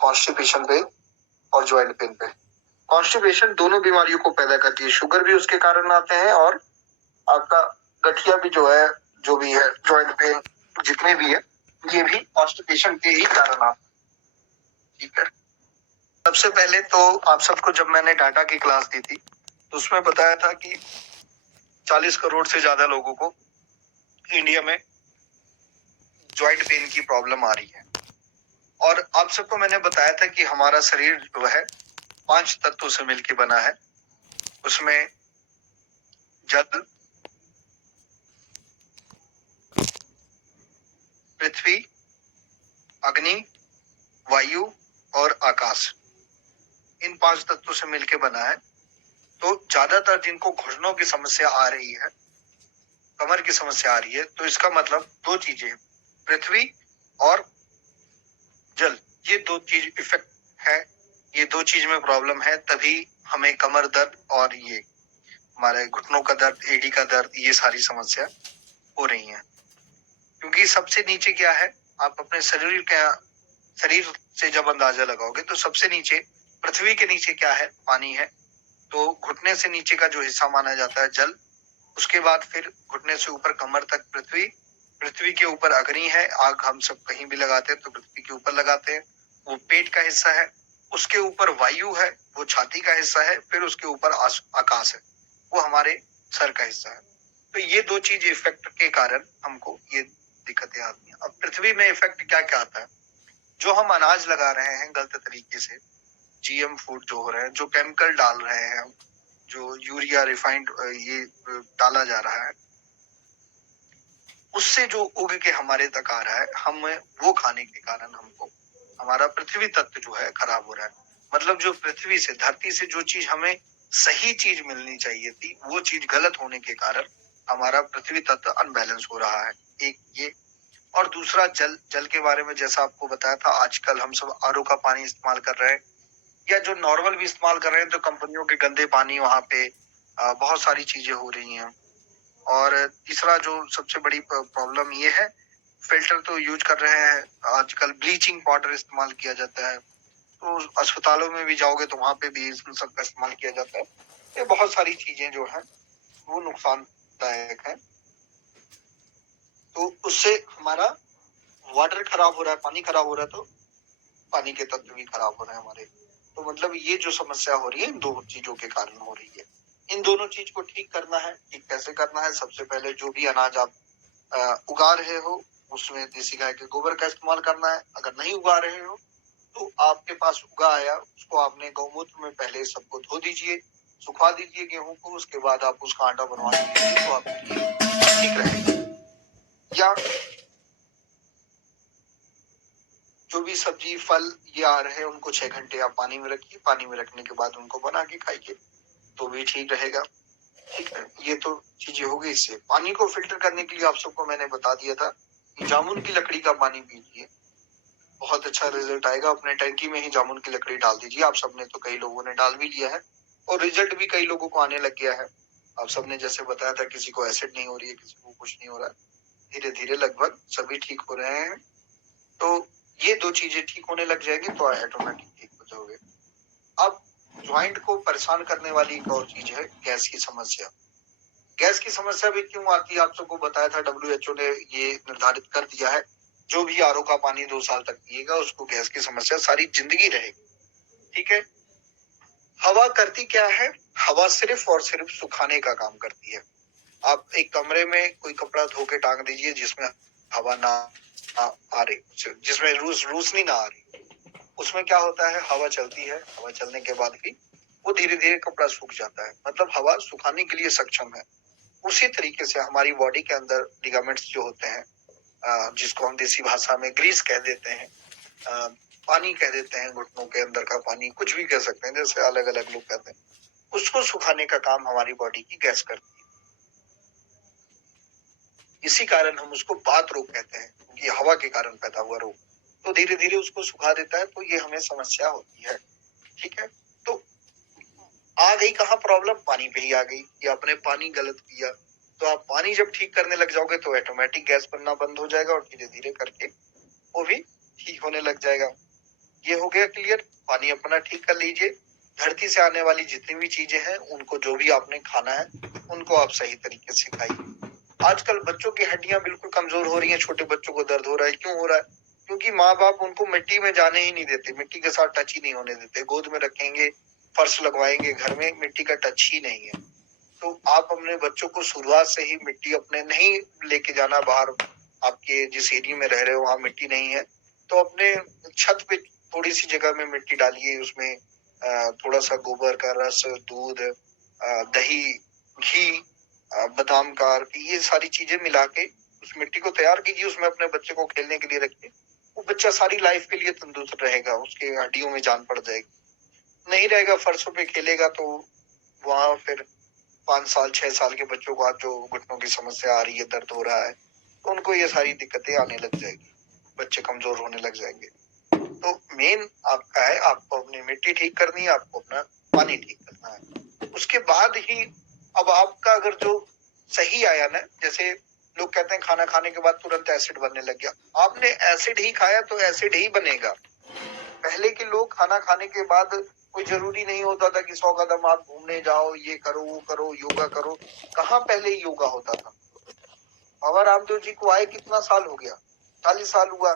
Constipation पे और joint pain पे। कॉन्स्टिपेशन दोनों बीमारियों को पैदा करती है, शुगर भी उसके कारण आते हैं और आपका गठिया भी जो है, जो भी है ज्वाइंट पेन जितने भी है, ये भी कॉन्स्टिपेशन के ही कारण आते हैं। ठीक है, सबसे पहले तो आप सबको जब मैंने डाटा की क्लास दी थी तो उसमें बताया था कि 40 करोड़ से ज्यादा लोगों को इंडिया में ज्वाइंट पेन की प्रॉब्लम आ रही है। और आप सबको मैंने बताया था कि हमारा शरीर जो है 5 तत्वों से मिलकर बना है। उसमें जल, पृथ्वी, अग्नि, वायु और आकाश, इन 5 तत्वों से मिलकर बना है। तो ज्यादातर जिनको घुटनों की समस्या आ रही है, कमर की समस्या आ रही है, तो इसका मतलब दो चीजें, पृथ्वी और जल, ये दो चीज इफेक्ट है, ये दो चीज में प्रॉब्लम है, तभी हमें कमर दर्द और ये हमारे घुटनों का दर्द, एडी का दर्द, ये सारी समस्या हो रही है। क्योंकि सबसे नीचे क्या है, आप अपने शरीर से जब अंदाजा लगाओगे तो सबसे नीचे, पृथ्वी के नीचे क्या है, पानी है। तो घुटने से नीचे का जो हिस्सा माना जाता है जल, उसके बाद फिर घुटने से ऊपर कमर तक पृथ्वी, पृथ्वी के ऊपर अग्नि है, आग हम सब कहीं भी लगाते हैं तो पृथ्वी के ऊपर लगाते हैं, वो पेट का हिस्सा है। उसके ऊपर वायु है, वो छाती का हिस्सा है। फिर उसके ऊपर आकाश है, वो हमारे सर का हिस्सा है। तो ये दो चीज इफेक्ट के कारण हमको ये दिक्कतें आती हैं। अब पृथ्वी में इफेक्ट क्या क्या आता है, जो हम अनाज लगा रहे हैं गलत तरीके से, जीएम फूड जो हो रहे हैं, जो केमिकल डाल रहे हैं, जो यूरिया रिफाइंड ये डाला जा रहा है, उससे जो उग के हमारे तक आ रहा है, हम वो खाने के कारण हमको हमारा पृथ्वी तत्व जो है खराब हो रहा है। मतलब जो पृथ्वी से, धरती से जो चीज हमें सही चीज मिलनी चाहिए थी, वो चीज गलत होने के कारण हमारा पृथ्वी तत्व अनबैलेंस हो रहा है, एक ये। और दूसरा जल के बारे में जैसा आपको बताया था, आजकल हम सब आरओ का पानी इस्तेमाल कर रहे हैं, या जो नॉर्मल भी इस्तेमाल कर रहे हैं, तो कंपनियों के गंदे पानी वहां पे बहुत सारी चीजें हो रही हैं। और तीसरा जो सबसे बड़ी प्रॉब्लम ये है, फिल्टर तो यूज कर रहे हैं आजकल, ब्लीचिंग पाउडर इस्तेमाल किया जाता है, तो अस्पतालों में भी जाओगे तो वहां पे भी इन सब का इस्तेमाल किया जाता है। ये बहुत सारी चीजें जो है वो नुकसानदायक है। तो उससे हमारा वाटर खराब हो रहा है, पानी खराब हो रहा है, तो पानी के तत्व भी खराब हो रहे हैं हमारे। तो मतलब ये जो समस्या हो रही है, इन दो चीजों के कारण हो रही है। इन दोनों चीज को ठीक करना है। ठीक कैसे करना है, सबसे पहले जो भी अनाज आप उगा रहे हो, उसमें देसी गाय के गोबर का इस्तेमाल करना है। अगर नहीं उगा रहे हो तो आपके पास उगा आया, उसको आपने गौमूत्र में पहले सबको धो दीजिए, सुखा दीजिए गेहूं को, उसके बाद आप उसका आटा बनवा लीजिए, तो आपके लिए ठीक रहेगा। या जो भी सब्जी फल ये आ रहे हैं, उनको 6 घंटे आप पानी में रखिए, पानी में रखने के बाद उनको बना के खाइए, तो भी ठीक रहेगा। ठीक है, ये तो चीजें हो गई। इससे पानी को फिल्टर करने के लिए आप सबको मैंने बता दिया था कि जामुन की लकड़ी का पानी पीजिए, बहुत अच्छा रिजल्ट आएगा। अपने टैंकी में ही जामुन की लकड़ी डाल दीजिए। आप सबने तो, कई लोगों ने डाल भी लिया है और रिजल्ट भी कई लोगों को आने लग गया है। आप सबने जैसे बताया था, किसी को एसिड नहीं हो रही है, किसी को कुछ नहीं हो रहा है, धीरे धीरे लगभग सभी ठीक हो रहे हैं। तो ये दो चीजें ठीक होने लग जाएगी तो ऑटोमेटिक ठीक हो जाओगे। अब ज्वाइंट को परेशान करने वाली एक और चीज है, गैस की समस्या। गैस की समस्या भी क्यों आती है, आप सबको बताया था, WHO ने ये निर्धारित कर दिया है, जो भी आरओ का पानी 2 साल तक पिएगा उसको गैस की समस्या सारी जिंदगी रहेगी। ठीक है, हवा करती क्या है, हवा सिर्फ और सिर्फ सुखाने का काम करती है। आप एक कमरे में कोई कपड़ा धो के टांग दीजिए जिसमें हवा ना आ रही, जिसमें रोशनी ना आ रही, उसमें क्या होता है, हवा चलती है, हवा चलने के बाद भी वो धीरे धीरे कपड़ा सूख जाता है, मतलब हवा सुखाने के लिए सक्षम है। उसी तरीके से हमारी बॉडी के अंदर लिगामेंट्स जो होते हैं, जिसको हम देसी भाषा में ग्रीस कह देते हैं, पानी कह देते हैं, घुटनों के अंदर का पानी, कुछ भी कह सकते हैं, जैसे अलग अलग लोग कहते हैं, उसको सुखाने का काम हमारी बॉडी की गैस करती है। इसी कारण हम उसको बात रोग कहते हैं, क्योंकि हवा के कारण पैदा हुआ रोग, तो धीरे धीरे उसको सुखा देता है, तो ये हमें समस्या होती है। ठीक है, तो आ गई कहाँ प्रॉब्लम, पानी पे ही आ गई, कि आपने पानी गलत पिया। तो आप पानी जब ठीक करने लग जाओगे तो ऑटोमेटिक गैस बनना बंद हो जाएगा और धीरे धीरे करके वो भी ठीक होने लग जाएगा। ये हो गया क्लियर। पानी अपना ठीक कर लीजिए। धरती से आने वाली जितनी भी चीजें हैं उनको, जो भी आपने खाना है उनको आप सही तरीके से खाइए। आजकल बच्चों की हड्डियां बिल्कुल कमजोर हो रही हैं, छोटे बच्चों को दर्द हो रहा है। क्यों हो रहा है? क्योंकि माँ बाप उनको मिट्टी में जाने ही नहीं देते, मिट्टी के साथ टच ही नहीं होने देते। गोद में रखेंगे, फर्श लगवाएंगे, घर में मिट्टी का टच ही नहीं है। तो आप अपने बच्चों को शुरुआत से ही मिट्टी अपने नहीं लेके जाना बाहर। आपके जिस एरिया में रह रहे हो वहां मिट्टी नहीं है तो अपने छत पे थोड़ी सी जगह में मिट्टी डालिए। उसमें थोड़ा सा गोबर का रस, दूध, दही, घी, बादाम का, ये सारी चीजें मिला के उस मिट्टी को तैयार कीजिए। उसमें अपने बच्चे को खेलने के लिए रखिए। वो बच्चा सारी लाइफ के लिए तंदुरुस्त रहेगा, उसके हड्डियों में जान पड़ जाएगी। नहीं रहेगा, फर्शों पे खेलेगा तो वहां फिर 5 साल 6 साल के बच्चों को आज जो घुटनों की समस्या आ रही है, दर्द हो रहा है, तो उनको ये सारी दिक्कतें आने लग जाएगी, बच्चे कमजोर होने लग जाएंगे। तो मेन आपका है, आपको अपनी मिट्टी ठीक करनी है, आपको अपना पानी ठीक करना है। उसके बाद ही अब आपका अगर जो सही आया ना, जैसे लोग कहते हैं खाना खाने के बाद तुरंत एसिड बनने लग गया, आपने एसिड ही खाया तो एसिड ही बनेगा। पहले के लोग खाना खाने के बाद, कोई जरूरी नहीं होता था कि 100 कदम आप घूमने जाओ, ये करो वो करो, योगा करो। कहाँ पहले योगा होता था? बाबा रामदेव जी को आए कितना साल हो गया? 40 साल हुआ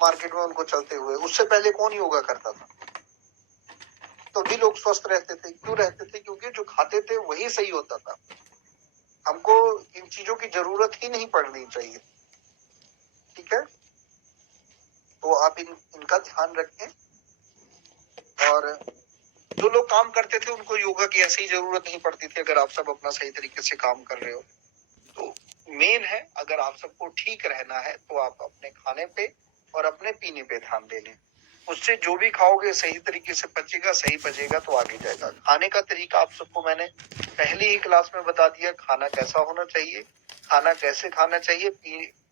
मार्केट में उनको चलते हुए। उससे पहले कौन योगा करता था? तो भी लोग स्वस्थ रहते थे। क्यों रहते थे? क्योंकि जो खाते थे वही सही होता था। हमको इन चीजों की जरूरत ही नहीं पड़नी चाहिए। ठीक है, तो आप इनका ध्यान रखें। और जो लोग काम करते थे उनको योगा की ऐसी जरूरत नहीं पड़ती थी, अगर आप सब अपना सही तरीके से काम कर रहे हो तो। मेन है, अगर आप सबको ठीक रहना है तो आप अपने खाने पे और अपने पीने पे ध्यान दे लें। उससे जो भी खाओगे सही तरीके से पचेगा, सही पचेगा तो आगे जाएगा। खाने का तरीका आप सबको मैंने पहली ही क्लास में बता दिया। खाना कैसा होना चाहिए, खाना कैसे खाना चाहिए,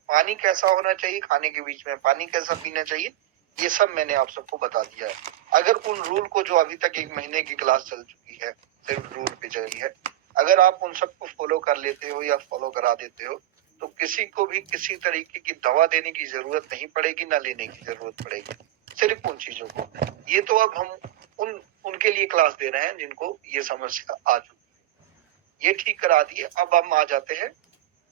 पानी कैसा होना चाहिए, खाने के बीच में पानी कैसा पीना चाहिए, ये सब मैंने आप सबको बता दिया है। अगर उन रूल को, जो अभी तक 1 महीने की क्लास चल चुकी है, सिर्फ रूल पे चली है, अगर आप उन सबको फॉलो कर लेते हो या फॉलो करा देते हो तो किसी को भी किसी तरीके की दवा देने की जरूरत नहीं पड़ेगी, ना लेने की जरूरत पड़ेगी, सिर्फ उन चीजों को। ये तो अब हम उनके लिए क्लास दे रहे हैं जिनको ये समस्या आ चुकी, ये ठीक करा दिए। अब हम आ जाते हैं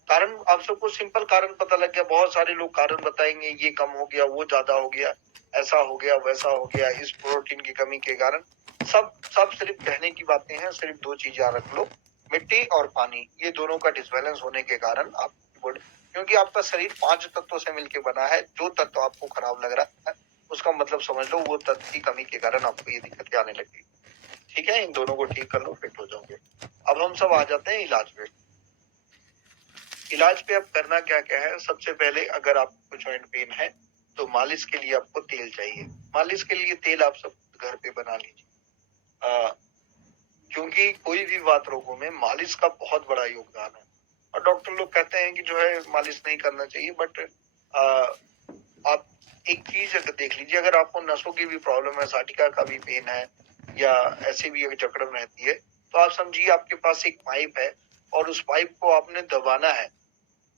कारण। आप सबको सिंपल कारण पता लग गया। बहुत सारे लोग कारण बताएंगे, ये कम हो गया, वो ज्यादा हो गया, ऐसा हो गया, वैसा हो गया, इस प्रोटीन की कमी के कारण। सब सब सिर्फ कहने की बातें हैं। सिर्फ 2 चीज याद रख लो, मिट्टी और पानी। ये दोनों का डिसबैलेंस होने के कारण आपकी बॉडी, क्योंकि आपका शरीर 5 तत्वों से मिलकर बना है। जो तत्व आपको खराब लग रहा है उसका मतलब समझ लो वो तत्व की कमी के कारण आपको ये दिक्कतें आने लगी। ठीक है, इन दोनों को ठीक कर लो, फिट हो जाओगे। अब हम सब आ जाते हैं इलाज पे। इलाज पे अब करना क्या क्या है? सबसे पहले अगर आपको जॉइंट पेन है तो मालिश के लिए आपको तेल चाहिए। मालिश के लिए तेल आप सब घर पे बना लीजिए, क्योंकि कोई भी वात रोगों में मालिश का बहुत बड़ा योगदान है। और डॉक्टर लोग कहते हैं कि जो है मालिश नहीं करना चाहिए, बट आप एक चीज अगर देख लीजिए, अगर आपको नसों की भी प्रॉब्लम है, साटिका का भी पेन है, या ऐसे भी एक जकड़न रहती है, तो आप समझिए आपके पास एक पाइप है और उस पाइप को आपने दबाना है।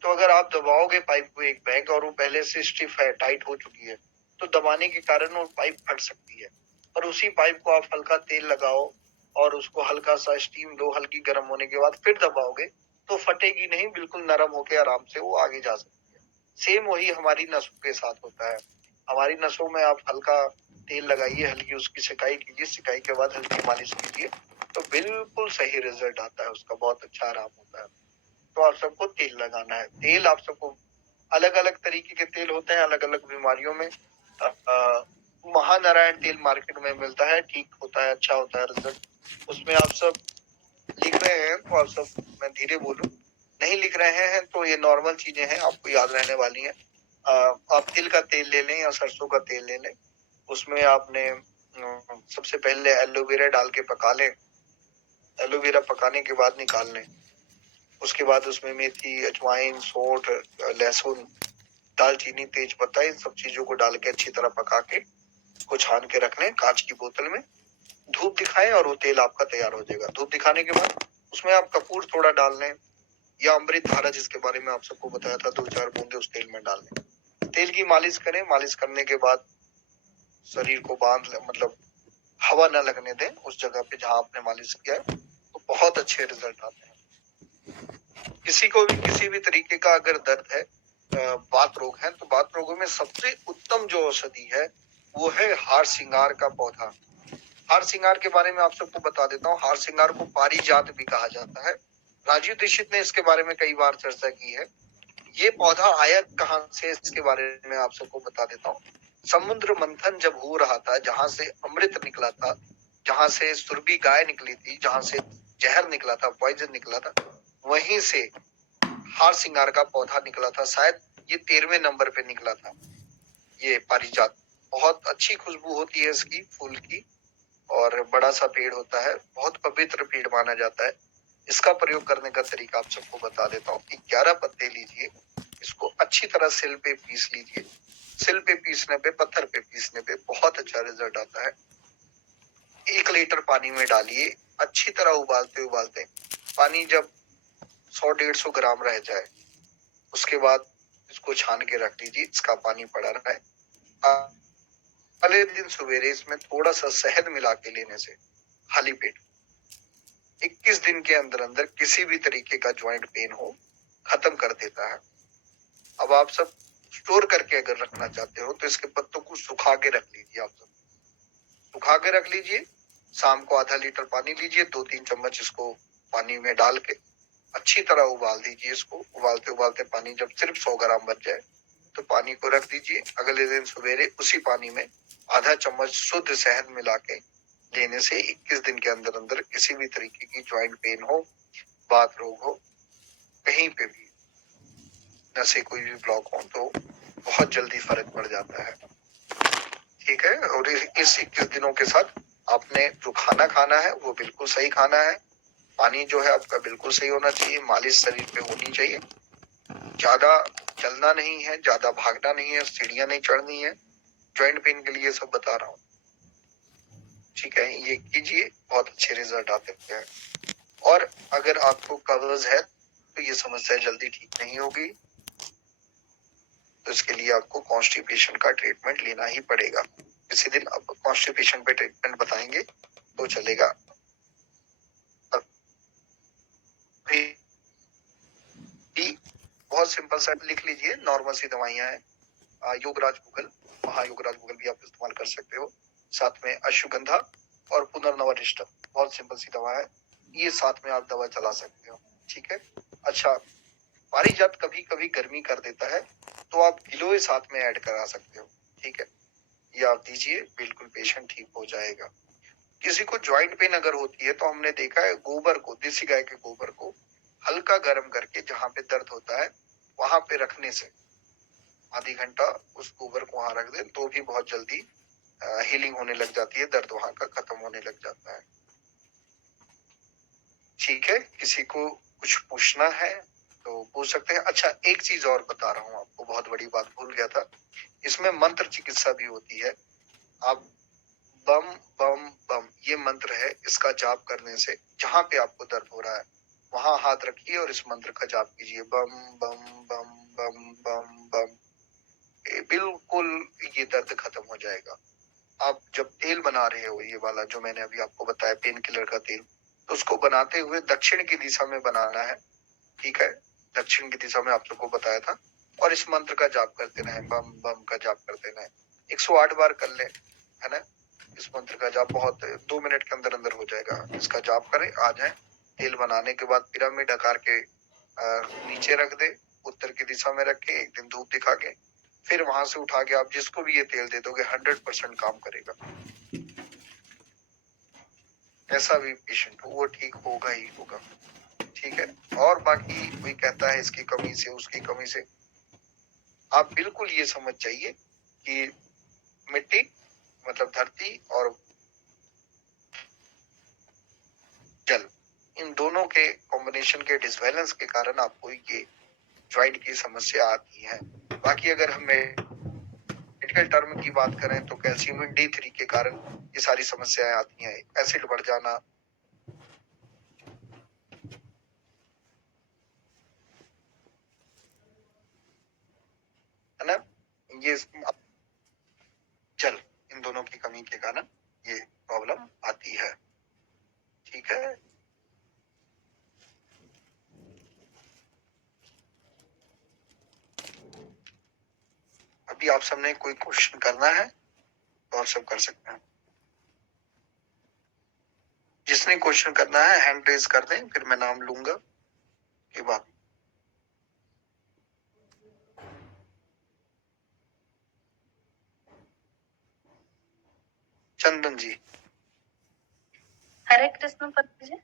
तो अगर आप दबाओगे पाइप को एक बैग और वो पहले से स्टिफ है, टाइट हो चुकी है, तो दबाने के कारण वो पाइप फट सकती है। और उसी पाइप को आप हल्का तेल लगाओ और उसको हल्का सा स्टीम दो, हल्की गर्म होने के बाद फिर दबाओगे तो फटेगी नहीं, बिल्कुल नरम होके आराम से वो आगे जा सकती है। सेम वही हमारी नसों के साथ होता है। हमारी नसों में आप हल्का तेल लगाइए, हल्की उसकी सिकाई कीजिए, सिकाई के बाद हल्की मालिश कीजिए, तो बिल्कुल सही रिजल्ट आता है उसका, बहुत अच्छा आराम होता है। तो आप सबको तेल लगाना है। तेल आप सबको अलग अलग तरीके के तेल होते हैं अलग अलग बीमारियों में। महानारायण तेल मार्केट में मिलता है, ठीक होता है, अच्छा होता है रिजल्ट। उसमें आप सब लिख रहे हैं तो आप सब, मैं धीरे बोलूं, नहीं लिख रहे हैं तो ये नॉर्मल चीजें हैं, आपको याद रहने वाली हैं। आप तिल का तेल ले लें या सरसों का तेल ले लें। उसमें आपने सबसे पहले एलोवेरा डाल के पका लें। एलोवेरा पकाने के बाद निकाल लें। उसके बाद उसमें मेथी, अजवाइन, सौंठ, लहसुन, दालचीनी, तेज पत्ता, इन सब चीजों को डाल के अच्छी तरह पका के उसको छान के रख लें कांच की बोतल में। धूप दिखाएं और वो तेल आपका तैयार हो जाएगा। धूप दिखाने के बाद उसमें आप कपूर थोड़ा डाल लें, या अमृत धारा जिसके बारे में आप सबको बताया था, 2-4 बूंदे उस तेल में डाल लें। तेल की मालिश करें। मालिश करने के बाद शरीर को बांध ले, मतलब हवा न लगने दें उस जगह पे जहां आपने मालिश किया है, तो बहुत अच्छे रिजल्ट आते हैं। किसी को भी किसी भी तरीके का अगर दर्द है, बात रोग है, तो बात रोगों में सबसे उत्तम जो औषधि है वो है हार सिंगार का पौधा। हार सिंगार के बारे में आप सबको बता देता हूँ। हार सिंगार को पारिजात भी कहा जाता है। राजीव दीक्षित ने इसके बारे में कई बार चर्चा की है। ये पौधा आया कहाँ से, इसके बारे में आप सबको बता देता हूँ। समुद्र मंथन जब हो रहा था, जहां से अमृत निकला था, जहां से सुरभि गाय निकली थी, जहां से जहर निकला था, पॉइजन निकला था, वहीं से हार सिंगार का पौधा निकला था। शायद ये 13वें नंबर पे निकला था। ये पारिजात बहुत अच्छी खुशबू होती है इसकी, फूल की, और बड़ा सा पेड़ होता है, बहुत पवित्र पेड़ माना जाता है। इसका प्रयोग करने का तरीका आप सबको बता देता हूँ कि 11 पत्ते लीजिए, इसको अच्छी तरह सिल पे पीस लीजिए। सिल पे पीसने पे, पत्थर पे पीसने पे बहुत अच्छा रिजल्ट आता है। 1 लीटर पानी में डालिए, अच्छी तरह उबालते उबालते पानी जब 100-150 ग्राम रह जाए, उसके बाद इसको छान के रख लीजिए। इसका पानी पड़ा रहा है। अगले दिन सवेरे इसमें थोड़ा सा शहद मिला के लेने से खाली पेट 21 दिन के अंदर अंदर किसी भी तरीके का ज्वाइंट पेन हो खत्म कर देता है। अब आप सब स्टोर करके अगर रखना चाहते हो तो इसके पत्तों को सुखा के रख लीजिए। आप सब सुखा के रख लीजिए। शाम को आधा लीटर पानी लीजिए, 2-3 चम्मच इसको पानी में डाल के अच्छी तरह उबाल दीजिए। इसको उबालते उबालते पानी जब सिर्फ 100 ग्राम बच जाए तो पानी को रख दीजिए। अगले दिन सवेरे उसी पानी में आधा चम्मच शुद्ध शहद मिला के लेने से 21 दिन के अंदर अंदर किसी भी तरीके की ज्वाइंट पेन हो, बात रोग हो, कहीं पे भी नसें कोई भी ब्लॉक हो, तो बहुत जल्दी फर्क पड़ जाता है। ठीक है। और इस 21 दिनों के साथ आपने जो खाना खाना है वो बिल्कुल सही खाना है। पानी जो है आपका बिल्कुल सही होना चाहिए। मालिश शरीर पे होनी चाहिए। ज्यादा चलना नहीं है, ज्यादा भागना नहीं है, सीढ़ियां नहीं चढ़नी है। ज्वाइंट पेन के लिए सब बता रहा हूँ। ठीक है, ये कीजिए, बहुत अच्छे रिजल्ट आते हैं। और अगर आपको कब्ज है तो ये समस्या जल्दी ठीक नहीं होगी, तो इसके लिए आपको कॉन्स्टिपेशन का ट्रीटमेंट लेना ही पड़ेगा। किसी दिन अब कॉन्स्टिपेशन पे ट्रीटमेंट बताएंगे तो चलेगा। अभी बहुत सिंपल सा लिख लीजिए, नॉर्मल सी दवाइयां हैं। योगराज गुगल, महायोगराज गुगल भी आप इस्तेमाल कर सकते हो। साथ में अश्वगंधा और पुनर्नवरिष्ट, बहुत सिंपल सी दवा है, ये साथ में आप दवा चला सकते हो। ठीक है। अच्छा, पारिजात कभी कभी गर्मी कर देता है, तो आप गिलोय साथ में ऐड करा सकते हो। ठीक है, ये आप दीजिए, बिल्कुल पेशेंट ठीक हो जाएगा। किसी को ज्वाइंट पेन अगर होती है तो हमने देखा है गोबर को, देसी गाय के गोबर को हल्का गर्म करके जहां पे दर्द होता है वहां पे रखने से आधी घंटा उस गोबर को वहां रख दें तो भी बहुत जल्दी हीलिंग होने लग जाती है, दर्द वहां का खत्म होने लग जाता है। ठीक है, किसी को कुछ पूछना है तो पूछ सकते हैं। अच्छा, एक चीज और बता रहा हूँ आपको, बहुत बड़ी बात भूल गया था। इसमें मंत्र चिकित्सा भी होती है। आप बम बम बम, ये मंत्र है, इसका जाप करने से जहां पे आपको दर्द हो रहा है वहां हाथ रखिए और इस मंत्र का जाप कीजिए, बम बम बम बम बम बम। बिल्कुल ये दर्द खत्म हो जाएगा। आप जब तेल बना रहे हो, ये वाला जो मैंने अभी आपको बताया पेन किलर का तेल, तो उसको बनाते हुए दक्षिण की दिशा में बनाना है। ठीक है, दक्षिण की दिशा में आप सबको बताया था। और इस मंत्र का जाप करते रहे, बम बम का जाप करते रहे, 108 बार कर ले, है ना। इस मंत्र का जाप बहुत 2 मिनट के अंदर अंदर हो जाएगा। इसका जाप करें, आ जाए। तेल बनाने के बाद पिरामिड आकार के नीचे रख दे, उत्तर की दिशा में रख के, एक दिन धूप दिखा के, फिर वहां से उठा के आप जिसको भी ये तेल दे दोगे 100% काम करेगा। ऐसा भी पेशेंट हो वो ठीक होगा ही होगा। ठीक है। और बाकी कोई कहता है इसकी कमी से उसकी कमी से, आप बिल्कुल ये समझ जाइए कि मिट्टी मतलब धरती और जल, इन दोनों के कॉम्बिनेशन के डिसबैलेंस के कारण आपको ये ज्वाइंट की समस्या आती है। बाकी अगर हम मेडिकल टर्म की बात करें तो कैल्शियम D3 के कारण ये सारी समस्याएं आती हैं। एसिड बढ़ जाना, है ना, ये जल, इन दोनों की कमी के कारण ये प्रॉब्लम आती है। ठीक है, अभी आप सबने कोई क्वेश्चन करना है तो आप सब कर सकते हैं। जिसने क्वेश्चन करना है हैंड रेज कर दें, फिर मैं नाम लूंगा के बाद। चंदन जी। हरे कृष्ण पति जी।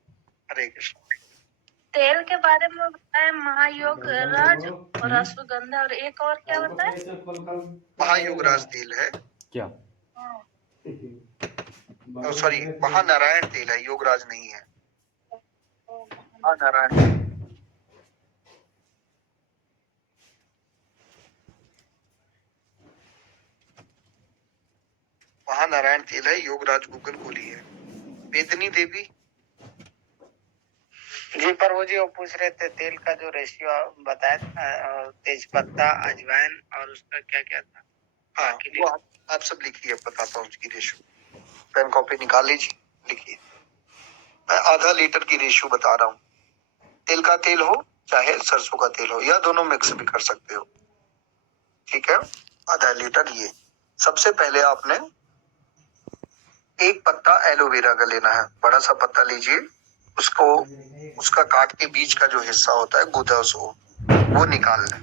हरे कृष्ण। तेल के बारे में बताए, महायोग राज और अश्वगंधा, और एक और क्या होता है? महायोगराज तेल है क्या? सॉरी, महानारायण तेल है, योगराज नहीं है। महानारायण। महानारायण तेल है, योगराज गूगल बोली है। वेदनी देवी जी प्रभु जी, वो पूछ रहे थे तेल का जो रेशियो बताया था, तेज पत्ता, अजवाइन और उसका क्या क्या था? हाँ, वो आप सब लिखिए, बताता हूँ उसकी रेशियो। पेन कॉपी निकाल लीजिए, लिखिए। मैं आधा लीटर की रेशियो बता रहा हूँ। तिल का तेल हो चाहे सरसों का तेल हो, या दोनों मिक्स भी कर सकते हो। ठीक है, आधा लीटर ये। सबसे पहले आपने एक पत्ता एलोवेरा का लेना है, बड़ा सा पत्ता लीजिए। उसको, उसका काट के बीच का जो हिस्सा होता है गुदा वो निकाल लें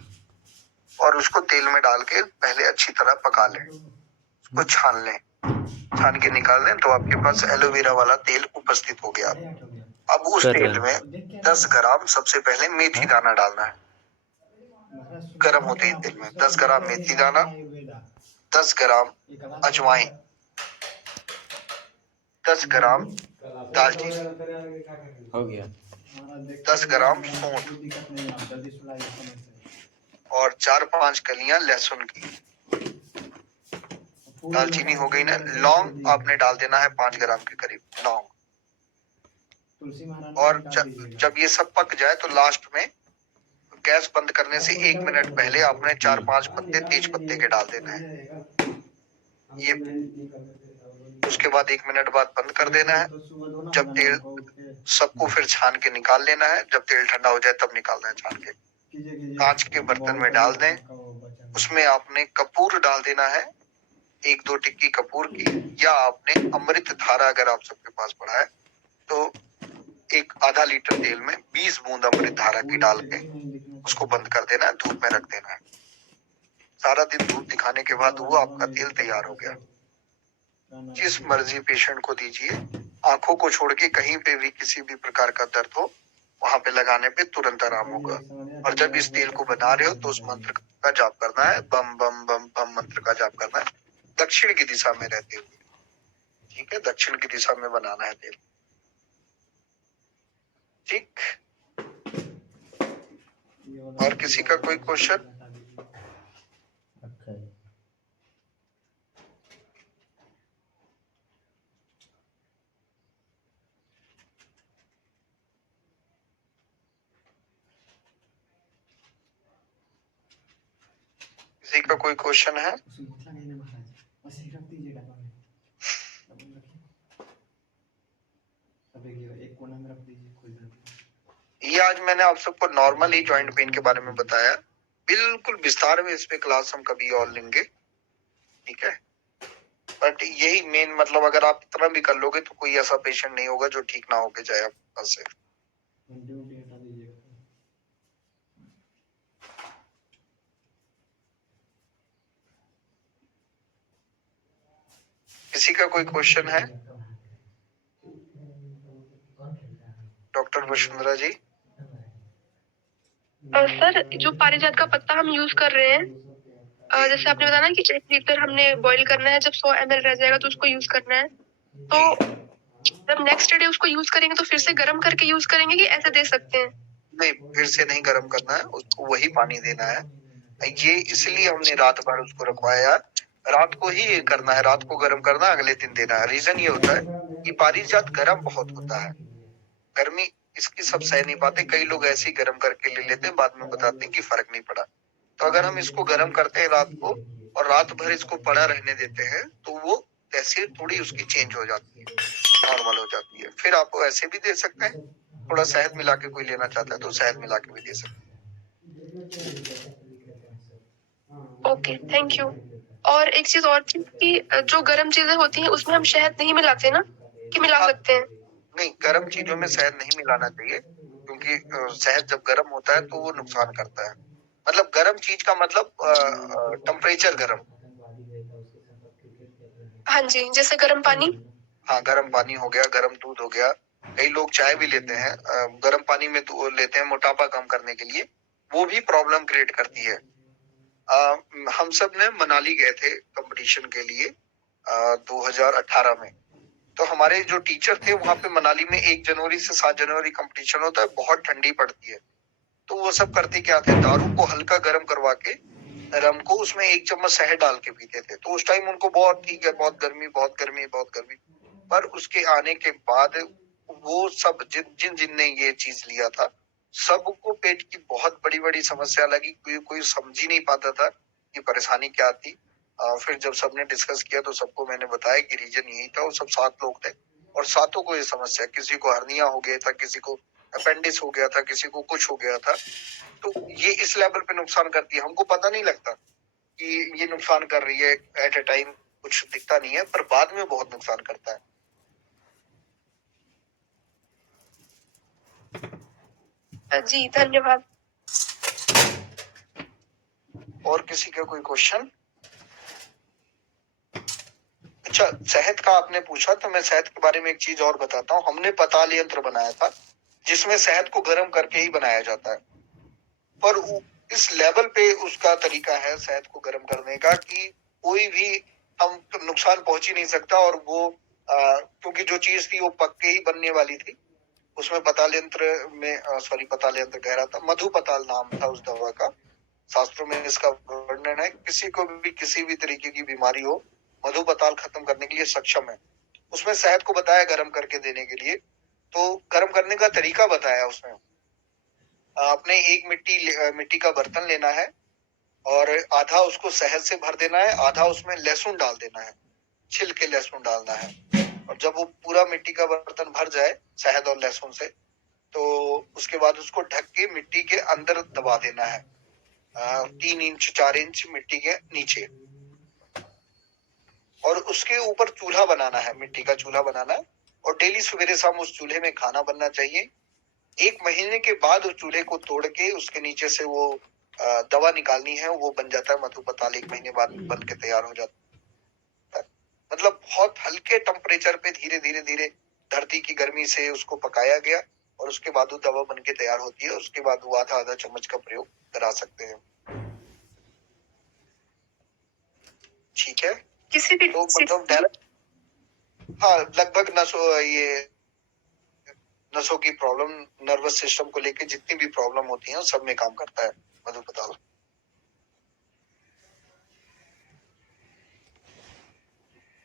और उसको तेल में डाल के पहले अच्छी तरह पका लें। उसको छान लें, छान के निकाल लें तो आपके पास एलोवेरा वाला तेल उपस्थित हो गया। अब उस तेल में 10 ग्राम सबसे पहले मेथी दाना डालना है। गर्म होते ही तेल में 10 ग्राम मेथी दाना, 10 ग्राम अजवाइन, 10 ग्राम दालचीनी, हो गया। 10 ग्राम सौंठ और 4-5 कलियां लहसुन की। दालचीनी हो गई ना। लौंग आपने डाल देना है 5 ग्राम के करीब लौंग। और जब ये सब पक जाए तो लास्ट में गैस बंद करने से 1 मिनट पहले आपने 4-5 पत्ते तेज पत्ते के डाल देना है। ये उसके बाद 1 मिनट बाद बंद कर देना है। जब तेल सबको फिर छान के निकाल लेना है। जब तेल ठंडा हो जाए तब निकालना है छान के। कांच के बर्तन में डाल दें। उसमें आपने कपूर डाल देना है, 1-2 टिक्की कपूर की, या आपने अमृत धारा अगर आप सबके पास पड़ा है तो एक आधा लीटर तेल में 20 बूंद अमृत धारा की डाल के उसको बंद कर देना है, धूप में रख देना है। सारा दिन धूप दिखाने के बाद वो आपका तेल तैयार हो गया। जिस मर्जी पेशेंट को दीजिए, आंखों को छोड़ के कहीं पे भी किसी भी प्रकार का दर्द हो वहां पे लगाने पे तुरंत आराम होगा। और जब इस तेल को बना रहे हो तो उस मंत्र का जाप करना है, बम बम बम बम मंत्र का जाप करना है, दक्षिण की दिशा में रहते हुए। ठीक है, दक्षिण की दिशा में बनाना है तेल। ठीक, और किसी का कोई क्वेश्चन? किसी का कोई क्वेश्चन है? ये आज मैंने आप सबको नॉर्मल ही जॉइंट पेन के बारे में बताया। बिल्कुल विस्तार में इस पे क्लास हम कभी और लेंगे। ठीक है, बट यही मेन मतलब, अगर आप इतना भी कर लोगे तो कोई ऐसा पेशेंट नहीं होगा जो ठीक ना होके जाए आपके पास से। किसी का कोई क्वेश्चन है? डॉक्टर वसुंधरा जी। सर, जो पारिजात का पत्ता हम यूज कर रहे हैं, जैसे आपने बताया ना कि 1 लीटर हमने बॉईल करना है, जब 100 ml रह जाएगा तो उसको यूज करना है। तो जब नेक्स्ट डे उसको यूज करेंगे तो फिर से गर्म करके यूज करेंगे कि ऐसे दे सकते हैं? नहीं, फिर से नहीं गर्म करना है, उसको वही पानी देना है। ये इसलिए हमने रात भर उसको रखवाया, रात को ही ये करना है, रात को गर्म करना, अगले दिन देना है। रीजन ये होता है कि पारिजात गर्म बहुत होता है, गर्मी इसकी सब सह नहीं पाते। कई लोग ऐसे ही गर्म करके ले लेते हैं, बाद में बताते हैं कि फर्क नहीं पड़ा। तो अगर हम इसको गर्म करते हैं रात को और रात भर इसको पड़ा रहने देते हैं तो वो एसिड थोड़ी उसकी चेंज हो जाती है, नॉर्मल हो जाती है। फिर आप ऐसे भी दे सकते हैं, थोड़ा शहद मिला के कोई लेना चाहता है तो शहद मिला के भी दे सकते ओके, थैंक यू। और एक चीज और थी कि जो गर्म चीजें होती हैं उसमें हम शहद नहीं मिलाते ना, कि मिला हाँ। सकते हैं? नहीं, गर्म चीजों में शहद नहीं मिलाना चाहिए, क्योंकि शहद जब गर्म होता है तो वो नुकसान करता है। मतलब गर्म चीज का मतलब टेम्परेचर गर्म। हाँ जी, जैसे गर्म पानी। हाँ, गर्म पानी हो गया, गर्म दूध हो गया। कई लोग चाय भी लेते हैं, गर्म पानी में लेते हैं मोटापा कम करने के लिए, वो भी प्रॉब्लम क्रिएट करती है। हम सब ने मनाली गए थे कंपटीशन के लिए 2018 में। तो हमारे जो टीचर थे वहां पे मनाली में 1 जनवरी से 7 जनवरी कंपटीशन होता है, बहुत ठंडी पड़ती है। तो वो सब करते क्या थे, दारू को हल्का गर्म करवा के रम को उसमें 1 चम्मच शहद डाल के पीते थे। तो उस टाइम उनको बहुत ठीक है, बहुत गर्मी, बहुत गर्मी, बहुत गर्मी। पर उसके आने के बाद वो सब जिन जिन ने ये चीज लिया था, सबको पेट की बहुत बड़ी बड़ी समस्या लगी। कोई समझ ही नहीं पाता था कि परेशानी क्या थी। फिर जब सबने डिस्कस किया तो सबको मैंने बताया कि रीजन यही था। और सब 7 लोग थे और 7 को ये समस्या, किसी को हर्निया हो गया था, किसी को अपेंडिक्स हो गया था, किसी को कुछ हो गया था। तो ये इस लेवल पे नुकसान करती है, हमको पता नहीं लगता कि ये नुकसान कर रही है। एट ए टाइम कुछ दिखता नहीं है, पर बाद में बहुत नुकसान करता है। जी, धन्यवाद। और किसी का कोई क्वेश्चन? अच्छा, शहद का आपने पूछा तो मैं शहद के बारे में एक चीज और बताता हूँ। हमने पताल यंत्र बनाया था जिसमें शहद को गर्म करके ही बनाया जाता है। पर इस लेवल पे उसका तरीका है शहद को गर्म करने का कि कोई भी हम नुकसान पहुंच ही नहीं सकता। और वो क्योंकि जो चीज थी वो पक के ही बनने वाली थी। उसमें पताल यंत्र में पताल यंत्र कह रहा था, मधु पताल नाम था उस दवा का। शास्त्रों में इसका वर्णन है, किसी को भी किसी भी तरीके की बीमारी हो, मधु पताल खत्म करने के लिए सक्षम है। उसमें शहद को बताया गर्म करके देने के लिए। तो गर्म करने का तरीका बताया उसमें। आपने एक मिट्टी का बर्तन लेना है और आधा उसको शहद से भर देना है, आधा उसमें लहसुन डाल देना है, छिल के लहसुन डालना है। और जब वो पूरा मिट्टी का बर्तन भर जाए शहद और लहसुन से, तो उसके बाद उसको ढक के मिट्टी के अंदर दबा देना है, 3 इंच 4 इंच मिट्टी के नीचे। और उसके ऊपर चूल्हा बनाना है, मिट्टी का चूल्हा बनाना है। और डेली सवेरे शाम उस चूल्हे में खाना बनना चाहिए। 1 महीने के बाद उस चूल्हे को तोड़ के उसके नीचे से वो दवा निकालनी है, वो बन जाता है मधु पताल। 1 महीने बाद बन के तैयार हो जाता है। मतलब बहुत हल्के टेम्परेचर पे धीरे धीरे धीरे धरती की गर्मी से उसको पकाया गया और उसके बाद वो दवा बन के तैयार होती है। उसके बाद वो आधा चम्मच का प्रयोग करा सकते हैं। ठीक है, किसी भी तो मतलब डायरेक्ट, हाँ, लगभग नसों की प्रॉब्लम, नर्वस सिस्टम को लेके जितनी भी प्रॉब्लम होती है सब में काम करता है मधु पताल।